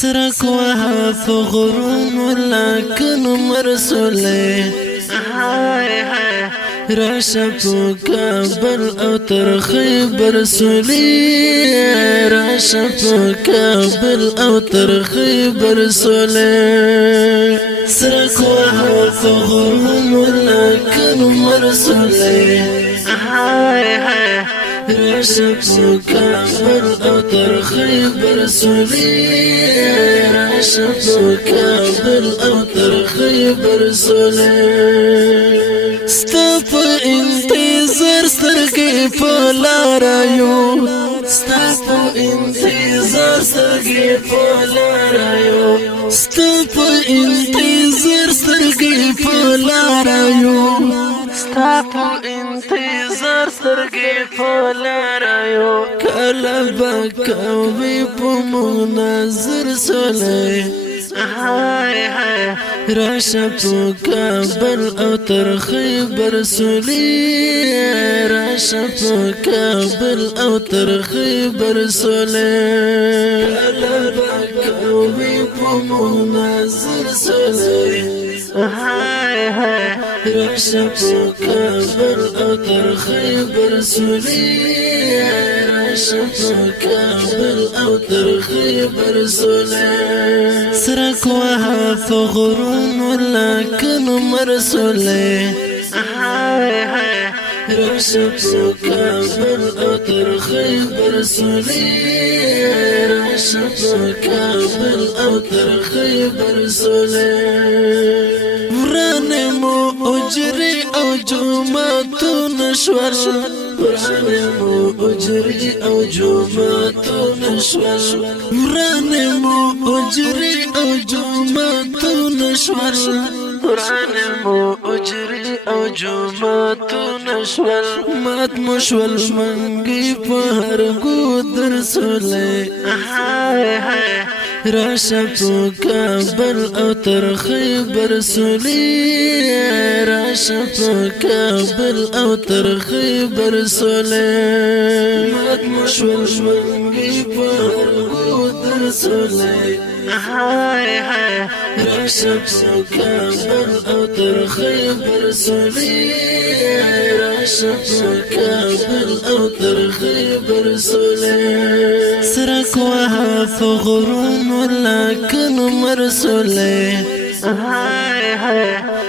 سرک وها فغرون لکن مرسوله راشفو کابل او تر خیبر سولی راشفو کابل او تر خیبر سولی سرک وها فغرون لکن مرسوله راشفو کابل او تر خیبر سولی راشفو کابل او تر خیبر سولی ستا په انتظار سترګې په لاره یو ستا په انتظار سترګې په لاره یو ستا په انتظار سترګې په لاره یو ستا په انتظار سترګې په لاره یو کله به کوي په موږ نظر سولی راشفو کابل او تر خیبر سولی راشفو کابل او تر خیبر سولی کله به کوي په موږ نظر سولی راشفو کابل او تر خیبر سولی راشفو کابل او تر خیبر سولی سرک وها فغرون لکن مرسوله راشفو کابل او تر خیبر سولی راشفو کابل او تر خیبر سولی ورانه مو اجری او جمعتو نشور ورانه مو اجری او جمعتو نشور ورانه مو اجری او جمعتو نشور ورانه مو اجری او جمعتو نشور مات مشول منگی په هرګو درسوله راشفو کابل او تر خیبر سولی راشفو کابل او تر خیبر سولی مات مشول منگی په هرګو درسوله راشفو کابل او تر خیبر سولی راشفو کابل او تر خیبر سولی سرک وها فغرون لکن مرسوله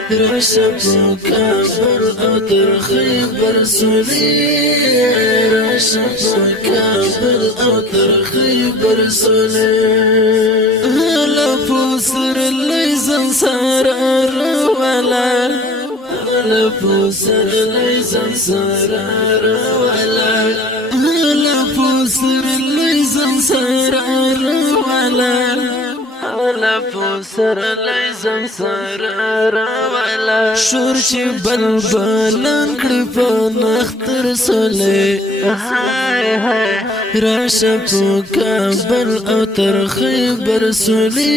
راشفو کابل او تر خیبر سولی راشفو کابل او تر خیبر سولی لفوسر لیزن سرار ولا لفوسر لیزن سرار ولا لفوسر لیزن سرار ولا لفوسر لیزن سرار ولا شور چې بلبلان کړي په نختر سولی راشفو کابل او تر خیبر سولی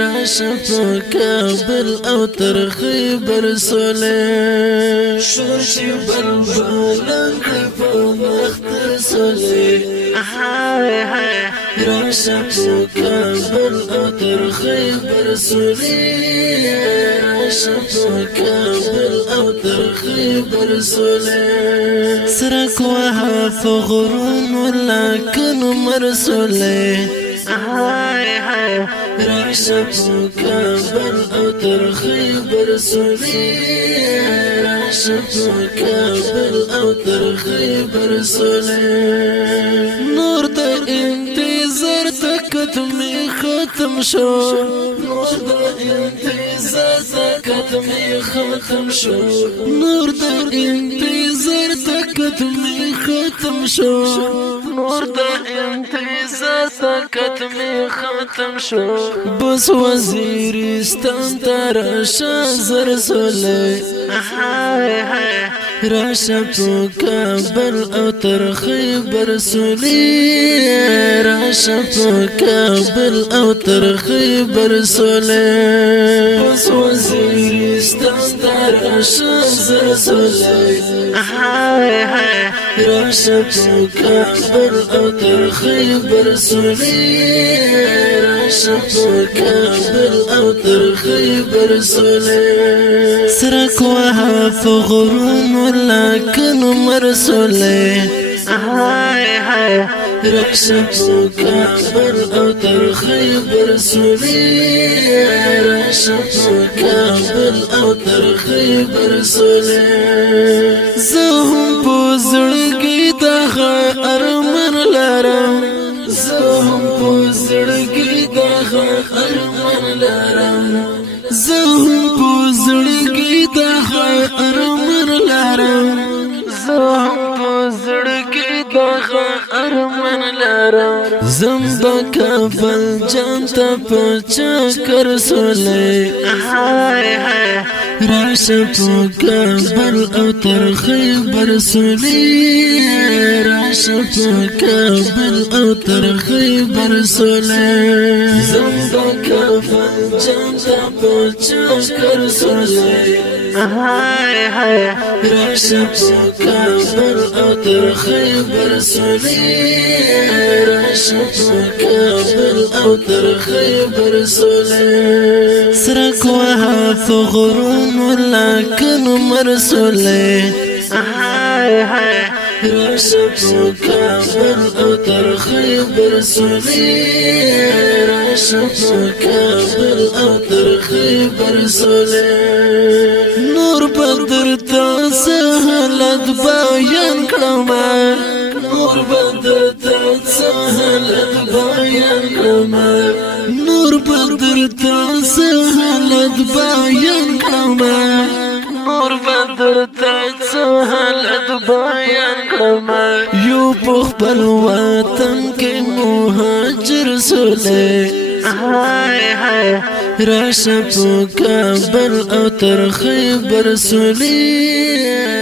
راشفو کابل او تر خیبر سولی شور چې بلبلان کړي په نختر سولی راشفو کابل او تر خیبر سولی راشفو کابل او تر خیبر سولی سرک وها فغرون لکن مرسوله راشفو کابل او تر خیبر سولی راشفو کابل او تر خیبر سولی نور د انتظار تکت می ختم شو نور د انتظار تکت می ختم شو نور د انتظار تکت می ختم شو نور د انتظار تکت می ختم شو بس وزیرستان تر شازر سوله راشفو کابل او تر خیبر سولی راشفو کابل او تر خیبر سولی بس وزیرستان تر شازر سولی راشفو کابل او تر خیبر سولی راشا كابل او تر خيبر سولي سرك وها فغرون ولكن مرسولي راشا كابل او تر خيبر سولي راشا كابل او تر خيبر سولي زهم بوزرگی دغه ارمن لرم زهم بوزرگی دغه ارمن لرم زهم بوزرگی دغه ارمن لرم زهم بوزرگی دغه ارمن لرم زمبا کابل جانتا پچا کر سولے راشا کابل او تر خیبر سولے راشا کابل او تر خیبر سولے زمبا کابل جانتا پچا کر سولے راشا کابل او تر خیبر سولے راشا كابل او تر خيبر سولي سرك وها فغرون ولكن مرسولي راشا كابل او تر خيبر سولي راشا كابل او تر خيبر سولي نور بدر تا سهلت بیان کړم نور بدر تا سهلت بیان کړم نور بدر تا سهلت بیان کړم نور بدر تا سهلت بیان کړم یو په خپل وطن کې مهاجر سولې راشا كابل او تر خيبر سولي